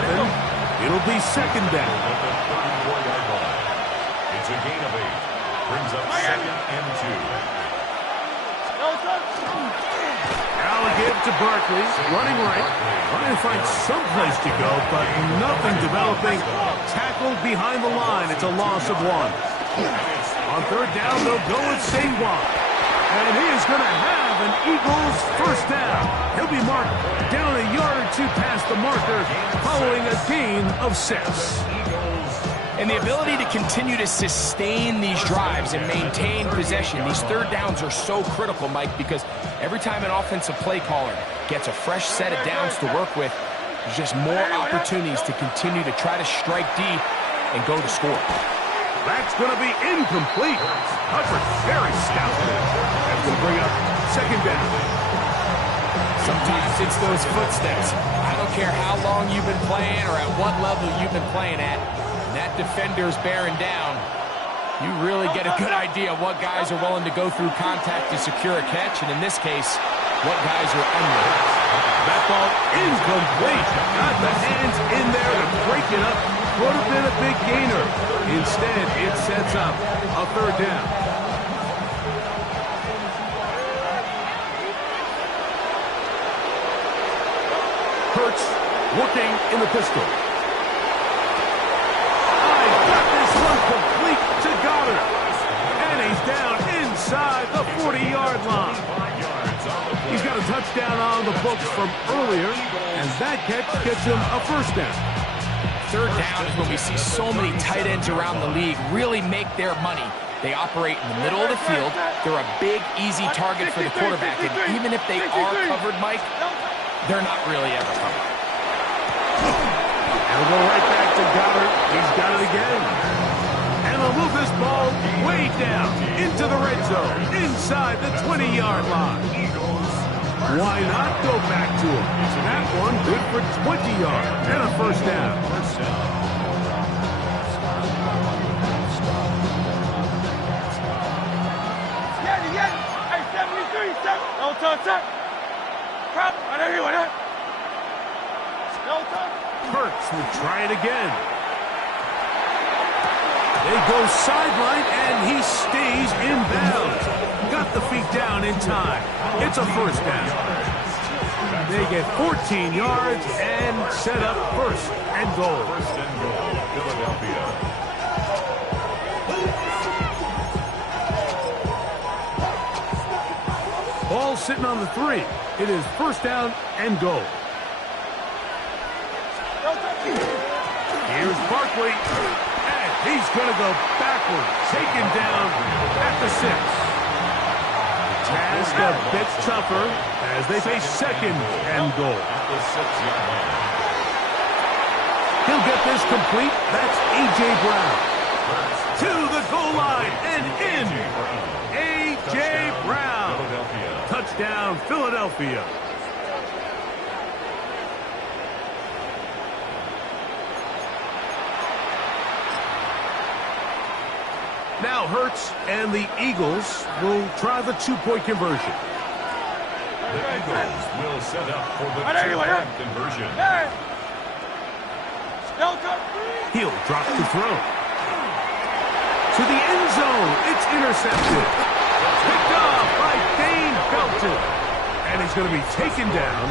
It'll be 2nd down. At the 34-yard line. It's a gain of 8. Brings up 2nd and 2. Now a give to Barkley. Running right. Trying to find some place to go, but nothing developing. Tackled behind the line. It's a loss of 1. On 3rd down, they'll go with Saquon. And he is going to have an Eagles 1st down. He'll be marked down a yard or 2 past the marker following a gain of 6. And the ability to continue to sustain these drives and maintain possession, these 3rd downs are so critical, Mike, because every time an offensive play caller gets a fresh set of downs to work with, there's just more opportunities to continue to try to strike deep and go to score. That's going to be incomplete. Hubbard very stoutly. That's going to bring up 2nd down. Sometimes it's those footsteps. I don't care how long you've been playing or at what level you've been playing at. When that defender's bearing down, you really get a good idea of what guys are willing to go through contact to secure a catch, and in this case, what guys are unwilling. That ball incomplete. Got the hands in there to break it up. Would have been a big gainer. Instead, it sets up a 3rd down. Hurts working in the pistol. I got this one complete to Goddard. And he's down inside the 40 touchdown on the books from earlier, and that catch gets him a first down. Third down is when we see so many tight ends around the league really make their money. They operate in the middle of the field. They're a big, easy target for the quarterback, and even if they are covered, Mike, they're not really ever covered. And we'll go right back to Goddard. He's got it again. And they'll move this ball way down into the red zone, inside the 20-yard line. Why not go back to him? So that one good for 20 yards and a first down. Hurts will try it again. They go sideline, and he stays in bounds. Got the feet down in time. It's a first down. They get 14 yards and set up first and goal. First and goal, Philadelphia. Ball sitting on the 3. It is first down and goal. Here's Barkley. And he's going to go backwards. Taken down at the 6. The task a bit tougher as they face second and goal. At the 6-yard line. He'll get this complete. That's A.J. Brown. To the goal line and in. A.J. Brown. Touchdown, Philadelphia. Now Hurts and the Eagles will try the two-point conversion. The Eagles will set up for the two-point conversion. He'll drop the throw. To the end zone. It's intercepted. Picked off by Dane Belton. And he's going to be taken down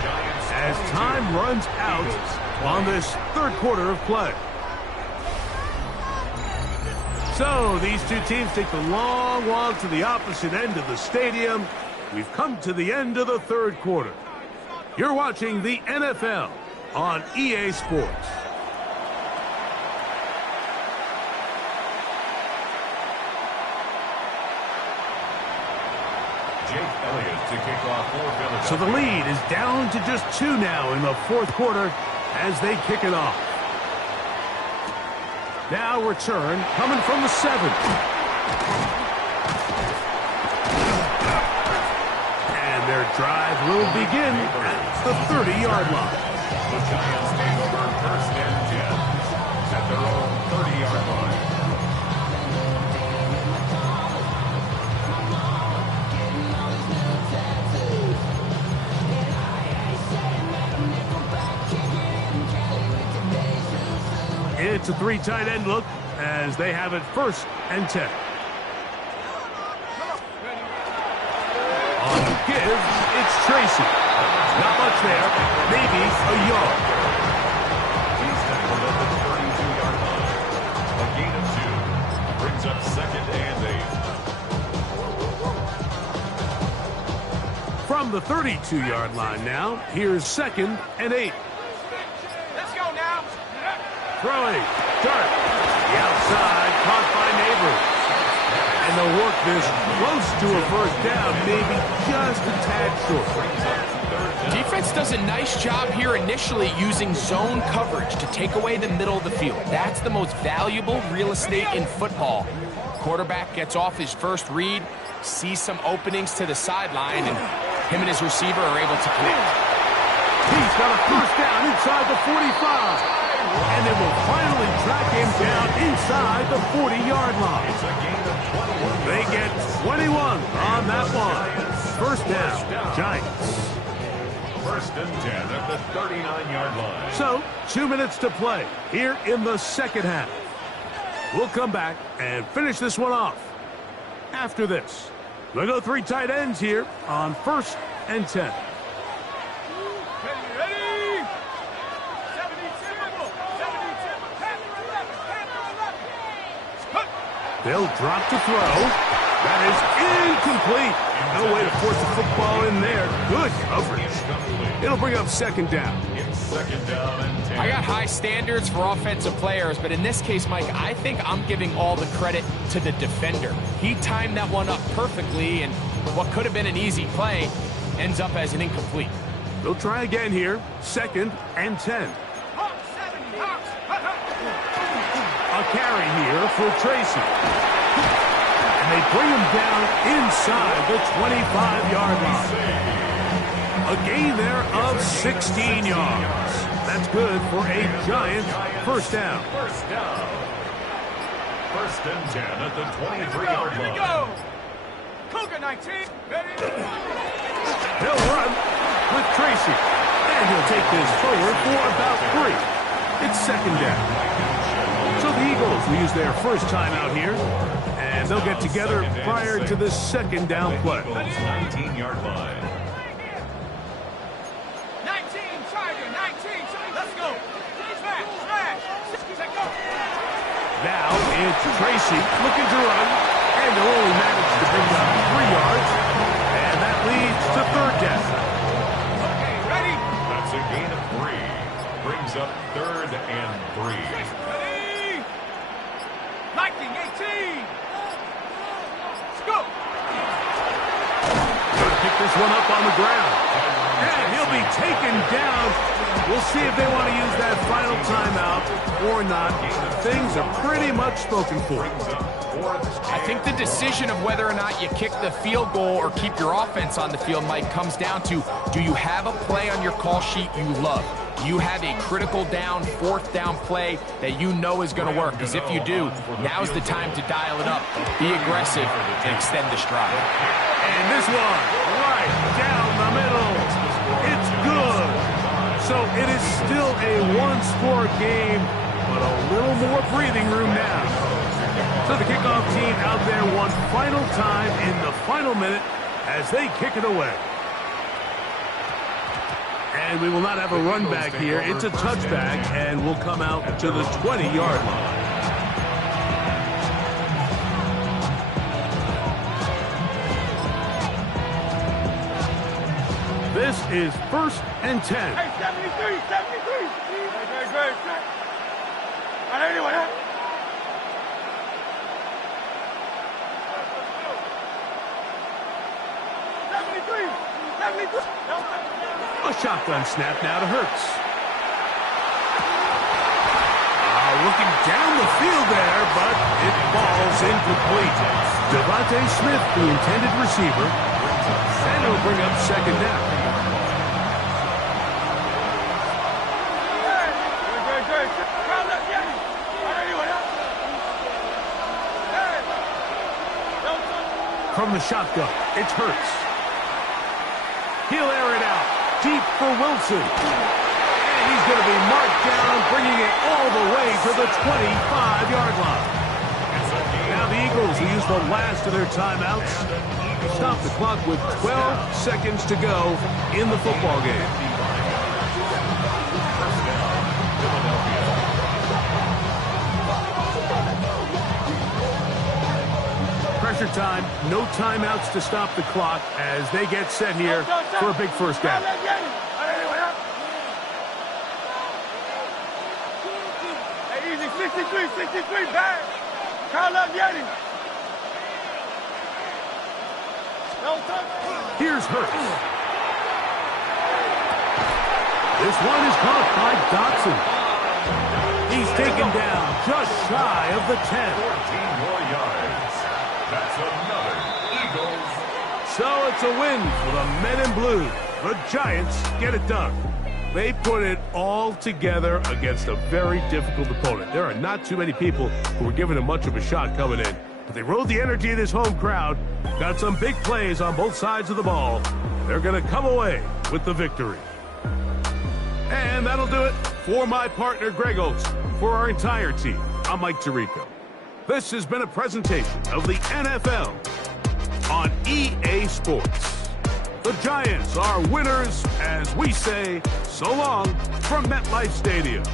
as time runs out on this third quarter of play. So these two teams take the long walk to the opposite end of the stadium. We've come to the end of the third quarter. You're watching the NFL on EA Sports. Jake Elliott to kick off for Philadelphia. So the lead is down to just 2 now in the fourth quarter as they kick it off. Now return coming from the 7. And their drive will begin at the 30-yard line. The Giants take over first and 10 at their own 30-yard line. It's a 3 tight end look as they have it first and 10. On the give, it's Tracy. Not much there, maybe a yard. He's tackled at the 32-yard line. A gain of 2 brings up second and 8. From the 32-yard line now, here's second and 8. Let's go now. Throwing, Dart, the outside, caught by Neighbors. And they'll work this close to a first down, maybe just a tad short. Defense does a nice job here initially using zone coverage to take away the middle of the field. That's the most valuable real estate in football. Quarterback gets off his first read, sees some openings to the sideline, and him and his receiver are able to connect. He's got a first down inside the 45. And they will finally track him down inside the 40-yard line. It's a gain of 21. They get 21 on that one. First down, Giants. First and 10 at the 39-yard line. So, 2 minutes to play here in the second half. We'll come back and finish this one off after this. We'll go 3 tight ends here on first and 10. They'll drop to throw. That is incomplete. No way to force the football in there. Good coverage. It'll bring up second down. Second down and 10. I got high standards for offensive players, but in this case, Mike, I think I'm giving all the credit to the defender. He timed that one up perfectly, and what could have been an easy play ends up as an incomplete. They'll try again here. Second and 10. A carry here for Tracy. And they bring him down inside the 25-yard line. A gain there of 16 yards. That's good for a Giant first down. First down. First and 10 at the 23-yard line. Here we go. Cougar 19. Ready? He'll run with Tracy. And he'll take this forward for about 3. It's second down. So the Eagles will use their first timeout here. And they'll get together prior to the second down play. 19-yard line. 19, Tiger, 19. Let's go. Smash. Take go. Now it's Tracy looking to run. And they'll only manage to bring up 3 yards. And that leads to third down. Okay, ready? That's a gain of 3. Brings up third and 3. Ready? 19, 18. Let's go. Good pick this one up on the ground. And he'll be taken down. We'll see if they want to use that final timeout or not. Things are pretty much spoken for. I think the decision of whether or not you kick the field goal or keep your offense on the field, Mike, comes down to, do you have a play on your call sheet you love? Do you have a critical down, fourth down play that you know is going to work? Because if you do, now's the time to dial it up, be aggressive, and extend the stride. And this one, right down the middle. It's good. So it is still a one-score game, but a little more breathing room now. So the kickoff team out there one final time in the final minute as they kick it away. And we will not have a run back here. It's a touchback, and we'll come out to the 20-yard line. This is first and 10. Hey, 73. Great. All right, anyway, huh? A shotgun snap now to Hurts. Looking down the field there, but it falls incomplete. Devontae Smith, the intended receiver, and it'll bring up second down. From the shotgun, it's Hurts. He'll air it out deep for Wilson. And he's going to be marked down, bringing it all the way to the 25-yard line. Now the Eagles will use the last of their timeouts. Stop the clock with 12 seconds to go in the football game. Pressure time, no timeouts to stop the clock as they get set here for a big first down. Hey, easy, 63, back. Call up Yeti. Here's Hurts. This one is caught by Dotson. He's taken down just shy of the 10. 14 more yards. That's another Eagles. So it's a win for the men in blue. The Giants get it done. They put it all together against a very difficult opponent. There are not too many people who were giving them much of a shot coming in. But they rode the energy of this home crowd, got some big plays on both sides of the ball. They're going to come away with the victory. And that'll do it for my partner, Greg Oates. For our entire team, I'm Mike Tirico. This has been a presentation of the NFL on EA Sports. The Giants are winners as we say so long from MetLife Stadium.